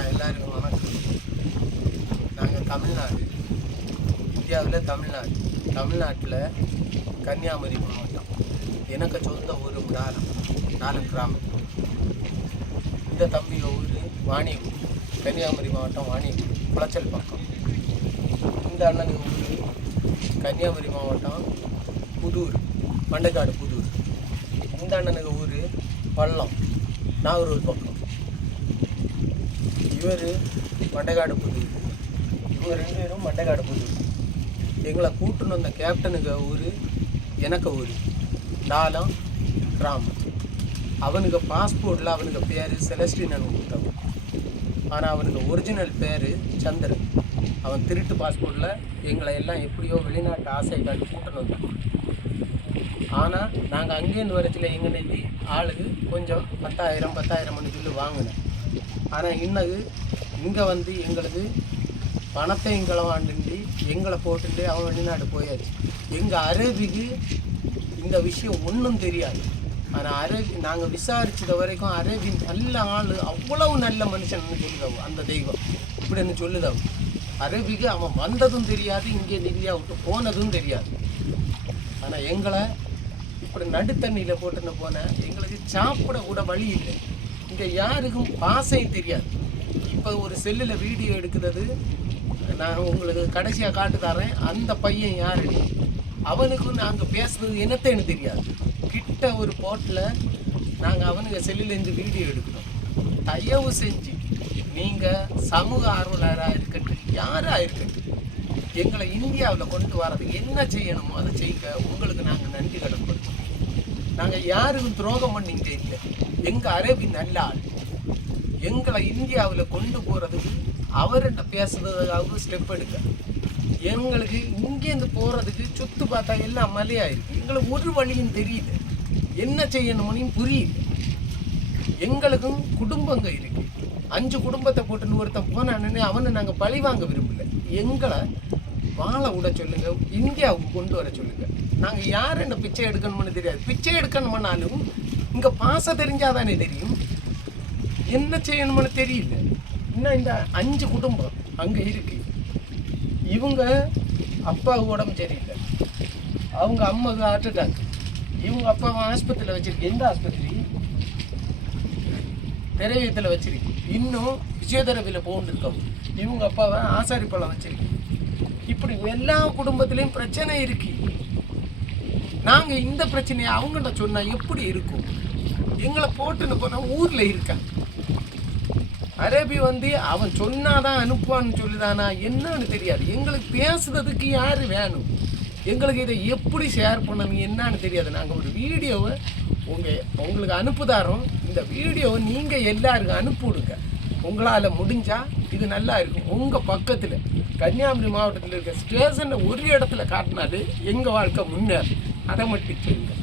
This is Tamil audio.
எல்லாருக்கும் வணக்கம். நாங்கள் தமிழ்நாடு, இந்தியாவில் தமிழ்நாட்டில் கன்னியாகுமரி மாவட்டம். எனக்கு சொந்த ஊர் நாலு கிராமம். இந்த தம்பிய ஊர் வாணியகுடி, கன்னியாகுமரி மாவட்டம் வாணியகுடி, குளச்சல் பக்கம். இந்த அண்ணனுக்கு ஊர் கன்னியாகுமரி மாவட்டம் புதூர், மண்டைக்காடு புதூர். இந்த அண்ணனுக்கு ஊர் பள்ளம், நாகூர் பக்கம். இவர் மண்டைக்காடு புதூர், இவங்க 2 பேரும் மண்டைக்காடு புதூர். எங்களை கூட்டுன்னு வந்த கேப்டனுக்கு ஊர் எனக்கு ஊர் டாலம் கிராமம். அவனுக்கு பாஸ்போர்ட்டில் அவனுக்கு பேர் செலஸ்டின்னு கொடுத்தவன். ஆனால் அவனுக்கு ஒரிஜினல் பேர் சந்திரன். அவன் திருட்டு பாஸ்போர்ட்டில் எங்களை எல்லாம் எப்படியோ வெளிநாட்டு ஆசை காட்டி கூட்டணும் வந்தான். ஆனால் நாங்கள் அங்கேருந்து வரச்சில் எங்களுக்கு ஆளுக்கு கொஞ்சம் 10,000 சொல்லி வாங்கினேன். ஆனால் இன்னது இங்கே வந்து எங்களுக்கு பணத்தை களவாண்டு எங்களை போட்டுட்டு அவன் வெளிநாடு போயாச்சு. எங்கள் அரேபிக்கு இந்த விஷயம் ஒன்றும் தெரியாது. ஆனால் அரேபி நாங்கள் விசாரிச்சது வரைக்கும் அரேபி நல்ல ஆள், அவ்வளவு நல்ல மனுஷன் சொல்லுதவு அந்த தெய்வம் இப்படின்னு சொல்லுதவு. அரேபிக்கு அவன் வந்ததும் தெரியாது, இங்கே இந்தியா விட்டு போனதும் தெரியாது. ஆனால் எங்களை இப்படி நடுத்தண்ணியில் போட்டுன்னு போனேன். எங்களுக்கு சாப்பிட கூட வழி இல்லை. இங்கே யாருக்கும் பாசையும் தெரியாது. இப்போ ஒரு செல்லில் வீடியோ எடுக்கிறது நான் உங்களுக்கு கடைசியாக காட்டு தரேன். அந்த பையன் யாரு, அவனுக்கும் நாங்கள் பேசுறது என்னத்தைன்னு தெரியாது. கிட்ட ஒரு போட்டில் நாங்கள் அவனுக்கு செல்லுலேருந்து வீடியோ எடுக்கணும். தயவு செஞ்சு நீங்கள் சமூக ஆர்வலராக இருக்கட்டும், யாராக இருக்கட்டும், எங்களை இந்தியாவில் கொண்டு வரதுக்கு என்ன செய்யணுமோ அதை செய்ய உங்களுக்கு நாங்கள் நன்றி கடன்படுத்தோம். நாங்கள் யாருக்கும் துரோகம் பண்ணிக்கிட்டே இல்லை. எங்கள் அரேபி நல்ல ஆள். எங்களை இந்தியாவில் கொண்டு போகிறதுக்கு அவர்கிட்ட பேசுறதுக்காக ஸ்டெப் எடுக்க. எங்களுக்கு இங்கேருந்து போகிறதுக்கு சுற்று பார்த்தா எல்லாம் மலையாயிருக்கு. எங்களுக்கு ஒரு வழியும் தெரியல, என்ன செய்யணும்னு புரியல. எங்களுக்கும் குடும்பங்க இருக்கு. 5 குடும்பத்தை போட்டுன்னு ஒருத்தன் போனான்னு அவனை நாங்கள் பழி வாங்க விரும்பல. எங்களை வாழ விட சொல்லுங்க, இந்தியாவுக்கு கொண்டு வர சொல்லுங்க. நாங்கள் யார் என்ன பிச்சை எடுக்கணும்னு தெரியாது. பிச்சை எடுக்கணும்னாலும் இங்கே பாச தெரிஞ்சாதானே தெரியும், என்ன செய்யணும்னு தெரியல. இன்னும் இந்த 5 குடும்பம் அங்கே இருக்கு. இவங்க அப்பாவுக்கு உடம்பு சரியில்லை, அவங்க அம்மாவுக்கு ஹார்ட் அட்டாக். இவங்க அப்பாவை ஆஸ்பத்திரியில் வச்சிருக்கு. எந்த ஆஸ்பத்திரி? திரையத்தில் வச்சிருக்கு. இன்னும் பிசியோதெரபியில் போகணுருக்கோம். இவங்க அப்பாவை ஆசாரிப்பழம் வச்சிருக்கு. இப்படி எல்லா குடும்பத்திலையும் பிரச்சனை இருக்கு. நாங்கள் இந்த பிரச்சனையை அவங்கள்ட்ட சொன்னால் எப்படி இருக்கும்? எங்களை போட்டுன்னு போனால் ஊரில் இருக்கான். அரேபி வந்து அவன் சொன்னாதான் அனுப்புவான்னு சொல்லிதானா என்னன்னு தெரியாது. எங்களுக்கு பேசுறதுக்கு யார் வேணும்? எங்களுக்கு இதை எப்படி ஷேர் பண்ணணும் என்னன்னு தெரியாது. நாங்கள் ஒரு வீடியோவை உங்களுக்கு அனுப்புதாரோம். இந்த வீடியோவை நீங்கள் எல்லாருக்கும் அனுப்பிவிடுங்க. உங்களால் முடிஞ்சால் இது நல்லா இருக்கும். உங்கள் பக்கத்தில் கன்னியாகுமரி மாவட்டத்தில் இருக்க ஸ்டேஷனில் ஒரு இடத்துல காட்டினாலே எங்கள் வாழ்க்கை முன்னேறும். அதை மட்டும் சொல்லுங்கள்.